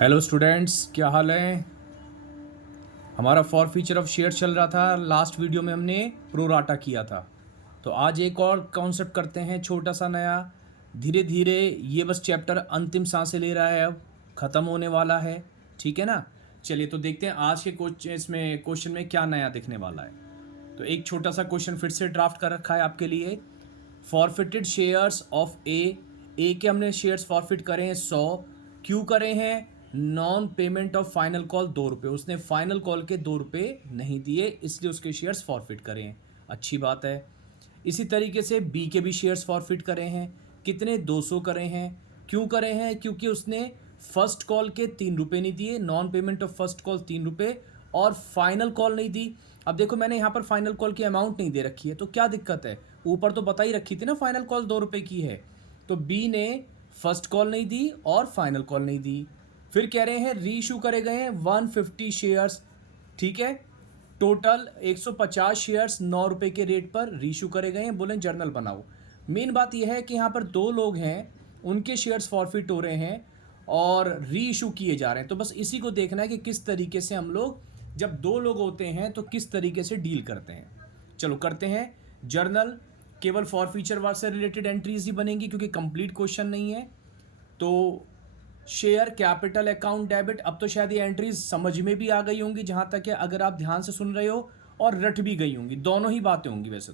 Hello students, क्या हाल है। हमारा फॉर फ्यूचर ऑफ शेयर चल रहा था। लास्ट वीडियो में हमने प्रोराटा किया था, तो आज एक और कॉन्सेप्ट करते हैं, छोटा सा नया। धीरे धीरे ये बस चैप्टर अंतिम सांसें ले रहा है, अब ख़त्म होने वाला है। ठीक है ना। चलिए तो देखते हैं आज के क्वेश्चन में क्या नया दिखने वाला है। तो एक छोटा सा क्वेश्चन फिर से ड्राफ्ट कर रखा है आपके लिए। फॉरफिटेड शेयर्स ऑफ ए के हमने शेयर्स फॉरफिट करे हैं 100। क्यों करे हैं? Non payment of final call 2 रुपये, उसने फाइनल कॉल के 2 रुपये नहीं दिए, इसलिए उसके शेयर्स फॉरफिट करे हैं। अच्छी बात है। इसी तरीके से बी के भी शेयर्स फॉरफिट करे हैं। कितने? 200 करे हैं। क्यों करे हैं? क्योंकि उसने फर्स्ट कॉल के 3 रुपये नहीं दिए, non payment of first call 3 रुपये, और फाइनल कॉल नहीं दी। अब देखो, मैंने यहाँ पर फाइनल कॉल की अमाउंट नहीं दे रखी है, तो क्या दिक्कत है? ऊपर तो बता ही रखी थी ना, फाइनल कॉल 2 रुपये की है। तो बी ने फर्स्ट कॉल नहीं दी और फाइनल कॉल नहीं दी। फिर कह रहे हैं री इशू करे गए हैं 150 शेयर्स। ठीक है, टोटल 150 शेयर्स 9 रुपये के रेट पर री इशू करे गए हैं। बोले जर्नल बनाओ। मेन बात यह है कि यहाँ पर 2 लोग हैं, उनके शेयर्स फॉरफिट हो रहे हैं और री इशू किए जा रहे हैं। तो बस इसी को देखना है कि किस तरीके से हम लोग, जब 2 लोग होते हैं तो किस तरीके से डील करते हैं। चलो करते हैं जर्नल। केवल फॉर फ्यूचर वार से रिलेटेड एंट्रीज ही बनेंगी क्योंकि कंप्लीट क्वेश्चन नहीं है। तो शेयर कैपिटल अकाउंट डेबिट, अब तो शायद ये एंट्रीज समझ में भी आ गई होंगी, जहाँ तक है अगर आप ध्यान से सुन रहे हो, और रट भी गई होंगी, दोनों ही बातें होंगी वैसे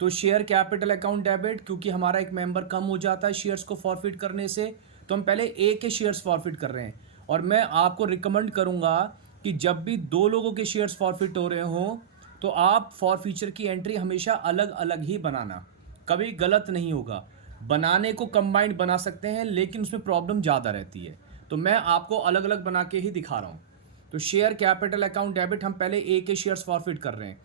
तो शेयर कैपिटल अकाउंट डेबिट, क्योंकि हमारा एक मेंबर कम हो जाता है शेयर्स को फॉरफिट करने से, तो हम पहले ए के शेयर्स फॉरफिट कर रहे हैं। और मैं आपको रिकमेंड करूंगा कि जब भी 2 लोगों के शेयर्स फॉरफिट हो रहे हों तो आप फॉर फ्यूचर की एंट्री हमेशा अलग अलग ही बनाना, कभी गलत नहीं होगा। बनाने को कंबाइंड बना सकते हैं लेकिन उसमें प्रॉब्लम ज़्यादा रहती है, तो मैं आपको अलग अलग बना के ही दिखा रहा हूँ। तो शेयर कैपिटल अकाउंट डेबिट हम पहले ए के शेयर्स फॉरफिट कर रहे हैं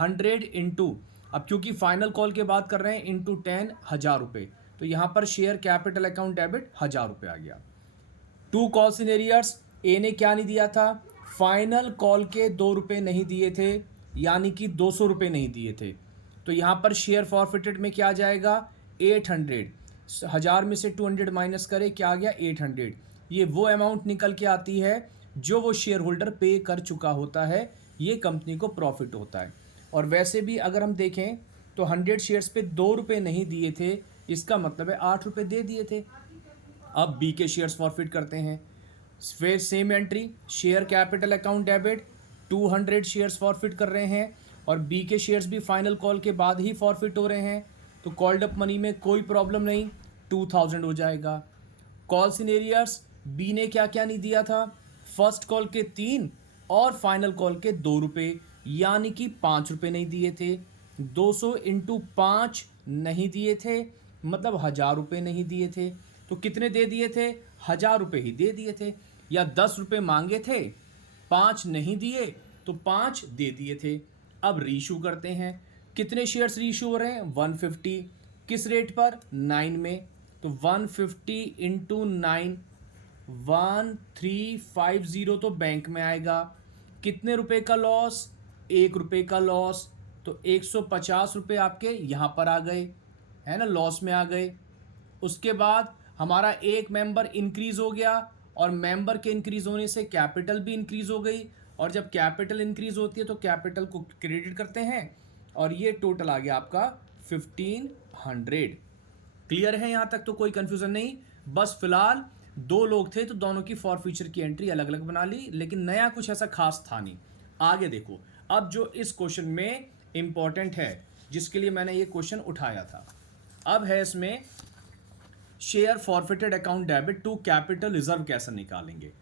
100 इंटू, अब क्योंकि फाइनल कॉल की बात कर रहे हैं, इंटू 10 1000 रुपये, तो यहाँ पर शेयर कैपिटल अकाउंट डेबिट 1000 रुपये आ गया। 2 कॉल सीनेरियर्स, ए ने क्या नहीं दिया था? फाइनल कॉल के 2 रुपये नहीं दिए थे, यानी कि 200 रुपये नहीं दिए थे। तो यहाँ पर शेयर फॉरफिटेड में क्या आ जाएगा? 800। 1000 में से 200 माइनस करे, क्या आ गया? 800। ये वो अमाउंट निकल के आती है जो वो शेयर होल्डर पे कर चुका होता है, ये कंपनी को प्रॉफिट होता है। और वैसे भी अगर हम देखें तो 100 शेयर्स पे 2 रुपये नहीं दिए थे, इसका मतलब है 8 रुपये दे दिए थे। अब बी के शेयर्स फॉरफिट करते हैं, फिर same entry, share capital account debit 200 shares forfeit कर रहे हैं, और बी के शेयर्स भी फाइनल कॉल के बाद ही फॉरफिट हो रहे हैं, तो कॉल्ड अप मनी में कोई प्रॉब्लम नहीं, 2000 हो जाएगा। कॉल सिनेरियर्स, बी ने क्या क्या नहीं दिया था? फर्स्ट कॉल के 3 और फाइनल कॉल के 2 रुपये, यानी कि 5 रुपये नहीं दिए थे। 200 इंटू 5 नहीं दिए थे, मतलब 1000 रुपये नहीं दिए थे। तो कितने दे दिए थे? 1000 रुपये ही दे दिए थे। या 10 रुपये मांगे थे, 5 नहीं दिए, तो 5 दे दिए थे। अब रीशू करते हैं। कितने शेयर्स रीशू हो रहे हैं? 150। किस रेट पर? 9 में। तो 150 इंटू 9, 1350 तो बैंक में आएगा। कितने रुपए का लॉस? 1 रुपये का लॉस। तो 150 रुपये आपके यहाँ पर आ गए, है ना, लॉस में आ गए। उसके बाद हमारा एक मेंबर इंक्रीज हो गया, और मेंबर के इंक्रीज होने से कैपिटल भी इंक्रीज हो गई, और जब कैपिटल इंक्रीज होती है तो कैपिटल को क्रेडिट करते हैं, और ये टोटल आ गया आपका 1500। क्लियर है यहाँ तक? तो कोई कंफ्यूजन नहीं। बस फिलहाल 2 लोग थे तो दोनों की फॉर फ्यूचर की एंट्री अलग अलग बना ली, लेकिन नया कुछ ऐसा खास था नहीं। आगे देखो, अब जो इस क्वेश्चन में इंपॉर्टेंट है, जिसके लिए मैंने ये क्वेश्चन उठाया था, अब है इसमें share forfeited account debit to capital reserve कैसे निकालेंगे।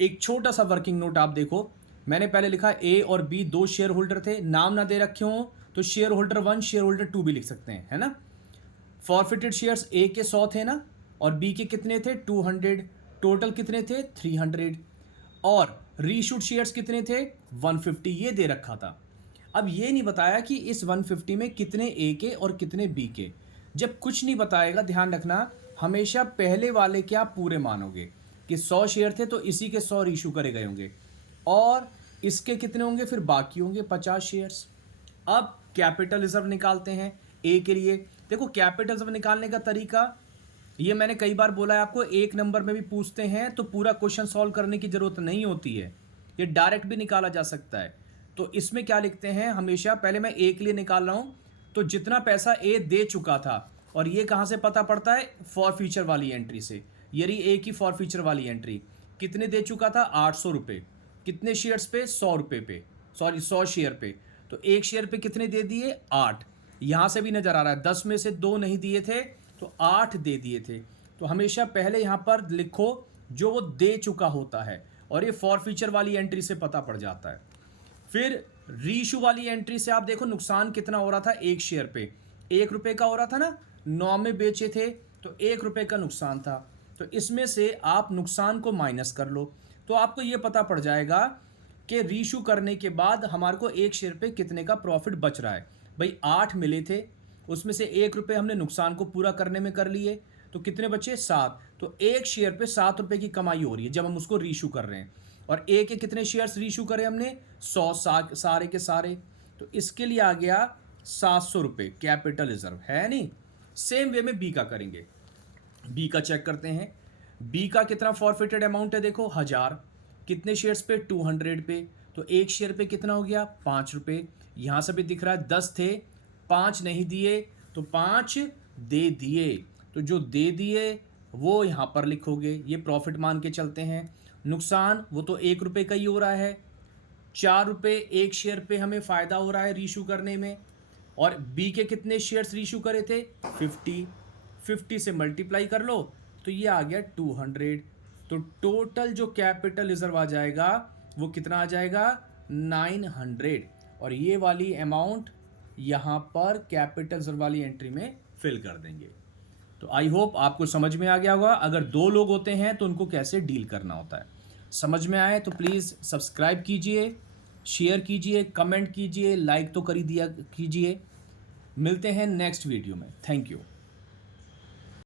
एक छोटा सा वर्किंग नोट आप देखो, मैंने पहले लिखा ए और बी 2 शेयर होल्डर थे, नाम ना दे रखे हो तो शेयर होल्डर 1 शेयर होल्डर 2 भी लिख सकते हैं, है ना। फॉरफिटेड शेयर्स ए के 100 थे ना, और बी के कितने थे? 200। टोटल कितने थे? 300। और रीशूड शेयर्स कितने थे? 150, ये दे रखा था। अब ये नहीं बताया कि इस 150 में कितने ए के और कितने बी के। जब कुछ नहीं बताएगा, ध्यान रखना, हमेशा पहले वाले के आप पूरे मानोगे कि 100 शेयर थे तो इसी के 100 इशू करे गए होंगे, और इसके कितने होंगे? फिर बाकी होंगे 50 शेयर्स। अब कैपिटल रिजर्व निकालते हैं ए के लिए। देखो कैपिटल रिजर्व निकालने का तरीका, ये मैंने कई बार बोला है आपको, एक नंबर में भी पूछते हैं तो पूरा क्वेश्चन सॉल्व करने की ज़रूरत नहीं होती है, ये डायरेक्ट भी निकाला जा सकता है। तो इसमें क्या लिखते हैं हमेशा, पहले मैं ए के लिए निकाल रहा हूँ, तो जितना पैसा ए दे चुका था, और ये कहाँ से पता पड़ता है, फॉर फ्यूचर वाली एंट्री से। ये रही ए की फॉर फ्यूचर वाली एंट्री, कितने दे चुका था, 800 रुपये, कितने शेयर्स पे, 100 रुपये पे, सॉरी 100 शेयर पे। तो एक शेयर पे कितने दे दिए, 8। यहाँ से भी नज़र आ रहा है 10 में से 2 नहीं दिए थे तो 8 दे दिए थे। तो हमेशा पहले यहाँ पर लिखो जो वो दे चुका होता है, और ये फॉर फ्यूचर वाली एंट्री से पता पड़ जाता है। फिर रीइशू वाली एंट्री से आप देखो नुकसान कितना हो रहा था, एक शेयर पे 1 रुपये का हो रहा था ना, 9 में बेचे थे तो 1 रुपये का नुकसान था। तो इसमें से आप नुकसान को माइनस कर लो, तो आपको ये पता पड़ जाएगा कि रीइशू करने के बाद हमारे को एक शेयर पे कितने का प्रॉफिट बच रहा है। भाई 8 मिले थे, उसमें से 1 रुपये हमने नुकसान को पूरा करने में कर लिए, तो कितने बचे, 7। तो एक शेयर पे 7 रुपये की कमाई हो रही है जब हम उसको रीइशू कर रहे हैं। और ए के कितने शेयर्स रीइशू करे हमने, 100 सारे के सारे, तो इसके लिए आ गया 700 रुपये कैपिटल रिजर्व, है नहीं। सेम वे में बी का करेंगे, बी का चेक करते हैं। बी का कितना फॉरफिटेड अमाउंट है, देखो 1000, कितने शेयर्स पे, 200 पे, तो एक शेयर पे कितना हो गया, 5 रुपये। यहाँ से भी दिख रहा है 10 थे, 5 नहीं दिए तो 5 दे दिए, तो जो दे दिए वो यहाँ पर लिखोगे, ये प्रॉफिट मान के चलते हैं। नुकसान वो तो 1 रुपये का ही हो रहा है, 4 रुपये एक शेयर पे हमें फ़ायदा हो रहा है रीइशू करने में। और बी के कितने शेयर्स रीइशू करे थे, 50 से मल्टीप्लाई कर लो तो ये आ गया 200। तो टोटल जो कैपिटल रिजर्व आ जाएगा वो कितना आ जाएगा, 900। और ये वाली अमाउंट यहाँ पर कैपिटल रिजर्व वाली एंट्री में फिल कर देंगे। तो आई होप आपको समझ में आ गया होगा। अगर 2 लोग होते हैं तो उनको कैसे डील करना होता है, समझ में आए तो प्लीज़ सब्सक्राइब कीजिए, शेयर कीजिए, कमेंट कीजिए, लाइक तो कर ही दिया कीजिए। मिलते हैं नेक्स्ट वीडियो में, थैंक यू।